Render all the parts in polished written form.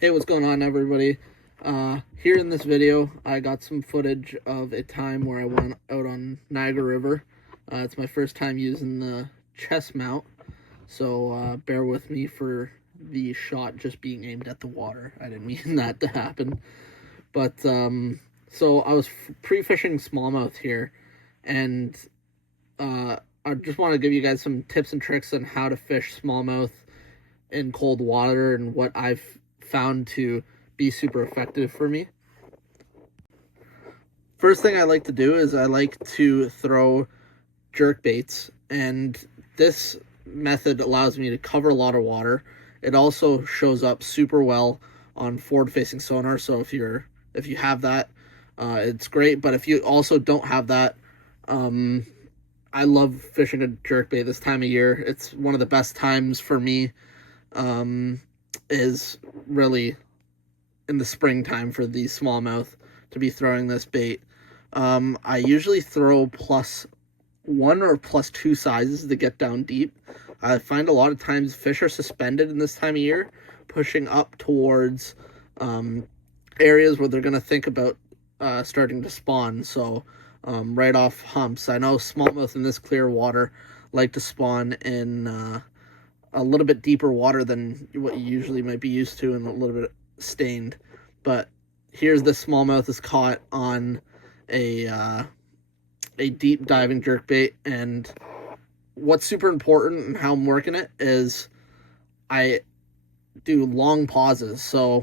Hey, what's going on, everybody? Here in this video, I got some footage of a time where I went out on Niagara River. It's my first time using the chest mount, so bear with me for the shot just being aimed at the water. I didn't mean that to happen. But, so I was pre-fishing smallmouth here, and I just want to give you guys some tips and tricks on how to fish smallmouth in cold water and what I've found to be super effective for me. First thing I like to do is I like to throw jerk baits, and this method allows me to cover a lot of water. It also shows up super well on forward facing sonar, so if you have that, it's great. But if you also don't have that, I love fishing a jerkbait this time of year. It's one of the best times for me, is really in the springtime for the smallmouth to be throwing this bait. I usually throw +1 or +2 sizes to get down deep. I find a lot of times fish are suspended in this time of year, pushing up towards areas where they're going to think about starting to spawn. So right off humps. I know smallmouth in this clear water like to spawn in a little bit deeper water than what you usually might be used to, and a little bit stained. But here's the smallmouth is caught on a deep diving jerkbait, and what's super important and how I'm working it is I do long pauses. So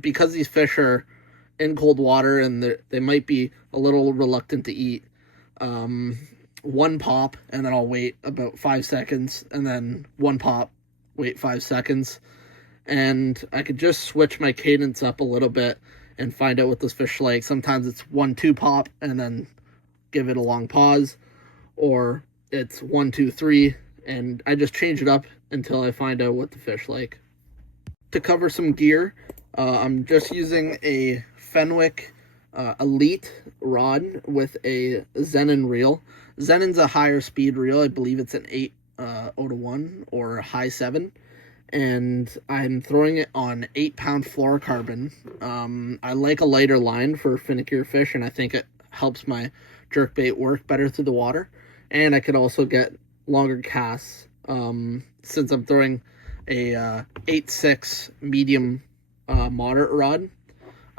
because these fish are in cold water and they might be a little reluctant to eat, one pop, and then I'll wait about 5 seconds, and then one pop, wait 5 seconds, and I could just switch my cadence up a little bit and find out what this fish like. Sometimes it's 1-2 pop and then give it a long pause, or it's 1-2-3, and I just change it up until I find out what the fish like. To cover some gear, I'm just using a Fenwick Elite rod with a Zenon reel. Zenon's a higher speed reel. I believe it's an 8/1 or a high 7. And I'm throwing it on 8-pound fluorocarbon. I like a lighter line for finickier fish, and I think it helps my jerkbait work better through the water. And I could also get longer casts since I'm throwing a 8/6 medium moderate rod.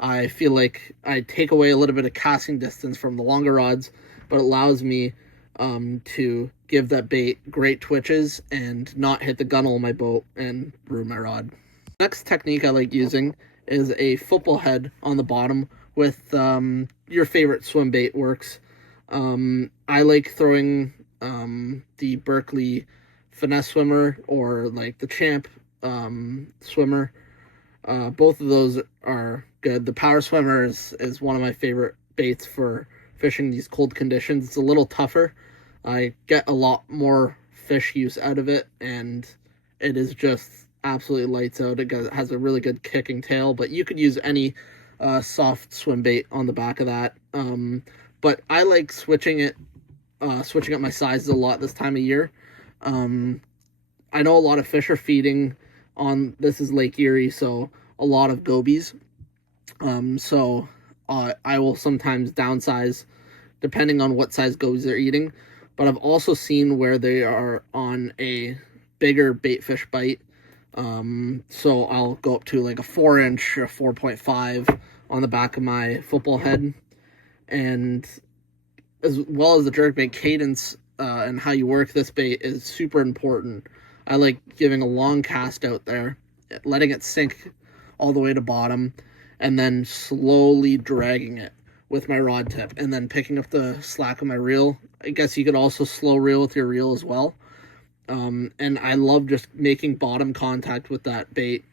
I feel like I take away a little bit of casting distance from the longer rods, but it allows me to give that bait great twitches and not hit the gunnel of my boat and ruin my rod. Next technique I like using is a football head on the bottom with your favorite swim bait works. I like throwing the Berkeley finesse swimmer or like the Champ swimmer. Both of those are good. The power swimmer is one of my favorite baits for fishing these cold conditions. It's a little tougher. I get a lot more fish use out of it, and it is just absolutely lights out. It has a really good kicking tail, but you could use any soft swim bait on the back of that. But I like switching up my sizes a lot this time of year. I know a lot of fish are feeding on, this is Lake Erie, so a lot of gobies. So I will sometimes downsize depending on what size gobies they're eating. But I've also seen where they are on a bigger baitfish bite. So I'll go up to like a 4-inch or 4.5 on the back of my football head. And as well as the jerkbait cadence and how you work this bait is super important. I like giving a long cast out there, letting it sink all the way to bottom, and then slowly dragging it with my rod tip, and then picking up the slack of my reel. I guess you could also slow reel with your reel as well. And I love just making bottom contact with that bait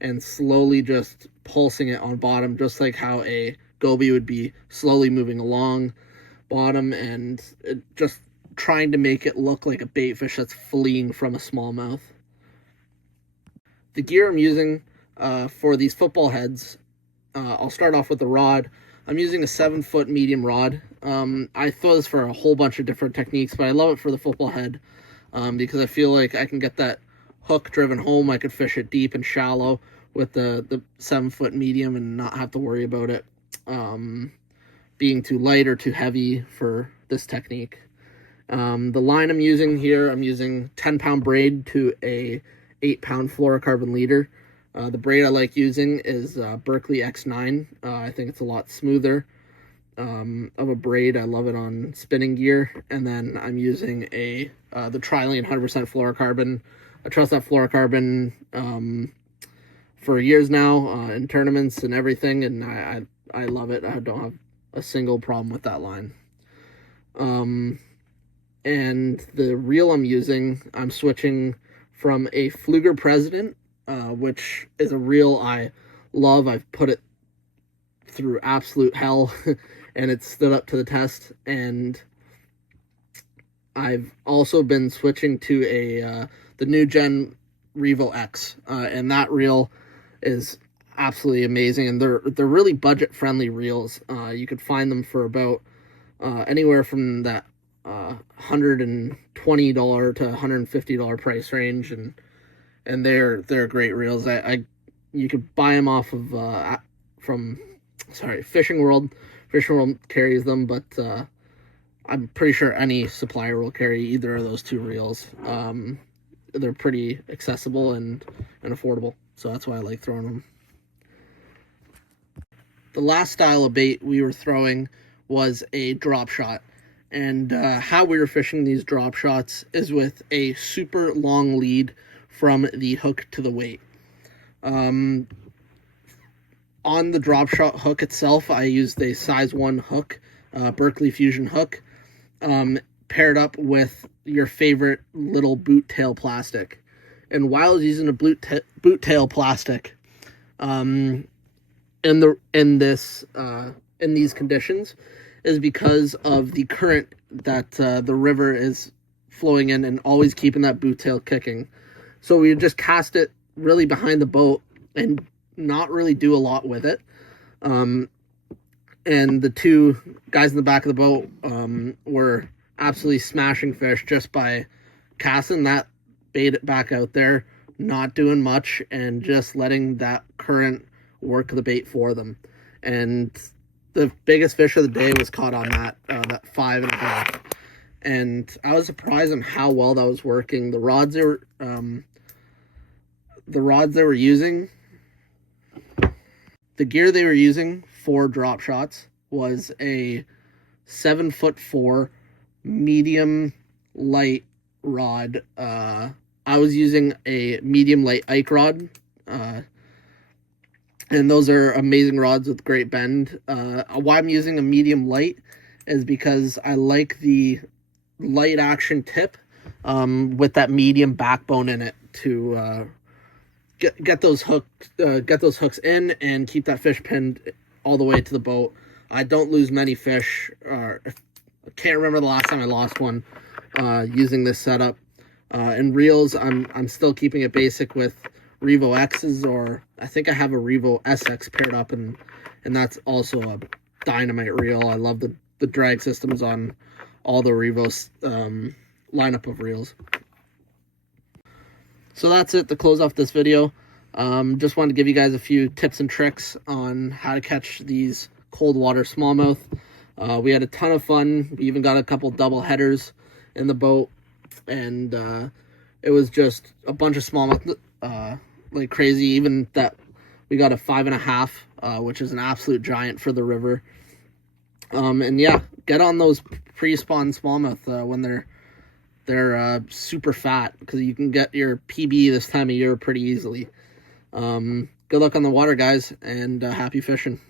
and slowly just pulsing it on bottom, just like how a goby would be slowly moving along bottom, and just trying to make it look like a baitfish that's fleeing from a smallmouth. The gear I'm using for these football heads, I'll start off with the rod. I'm using a 7-foot medium rod. I throw this for a whole bunch of different techniques, but I love it for the football head because I feel like I can get that hook driven home. I could fish it deep and shallow with the 7-foot medium and not have to worry about it being too light or too heavy for this technique. The line I'm using here, I'm using 10-pound braid to a 8-pound fluorocarbon leader. The braid I like using is Berkeley X9. I think it's a lot smoother of a braid. I love it on spinning gear. And then I'm using the Trilene 100% fluorocarbon. I trust that fluorocarbon for years now in tournaments and everything, and I love it. I don't have a single problem with that line. And the reel I'm using, I'm switching from a Fluger President, which is a reel I love. I've put it through absolute hell, and it stood up to the test. And I've also been switching to the new gen Revo X, and that reel is absolutely amazing. And they're really budget friendly reels. You could find them for about anywhere from that $120 to $150 price range, and they're great reels. You could buy them off of Fishing World. Fishing World carries them, but I'm pretty sure any supplier will carry either of those two reels. They're pretty accessible and affordable, so that's why I like throwing them. The last style of bait we were throwing was a drop shot. And how we were fishing these drop shots is with a super long lead from the hook to the weight. On the drop shot hook itself, I used a size 1 hook, Berkeley Fusion hook, paired up with your favorite little boot tail plastic. And while I was using a boot tail plastic, in these conditions, is because of the current that the river is flowing in and always keeping that boot tail kicking. So we just cast it really behind the boat and not really do a lot with it. And the two guys in the back of the boat were absolutely smashing fish just by casting that bait back out there, not doing much, and just letting that current work the bait for them. And the biggest fish of the day was caught on that 5.5, and I was surprised on how well that was working. The rods they were using, the gear they were using for drop shots was a 7'4" medium light rod. I was using a medium light Ike rod. And those are amazing rods with great bend. Why I'm using a medium light is because I like the light action tip with that medium backbone in it to get those hooks in and keep that fish pinned all the way to the boat. I don't lose many fish. I can't remember the last time I lost one using this setup. And reels, I'm still keeping it basic with Revo X's, or I think I have a Revo SX paired up, and that's also a dynamite reel. I love the drag systems on all the Revo's lineup of reels. So that's it to close off this video. Just wanted to give you guys a few tips and tricks on how to catch these cold water smallmouth. We had a ton of fun. We even got a couple double headers in the boat, and it was just a bunch of smallmouth like crazy. Even that we got a 5.5, which is an absolute giant for the river. And yeah, get on those pre-spawn smallmouth when they're super fat, because you can get your PB this time of year pretty easily. Good luck on the water, guys, and happy fishing.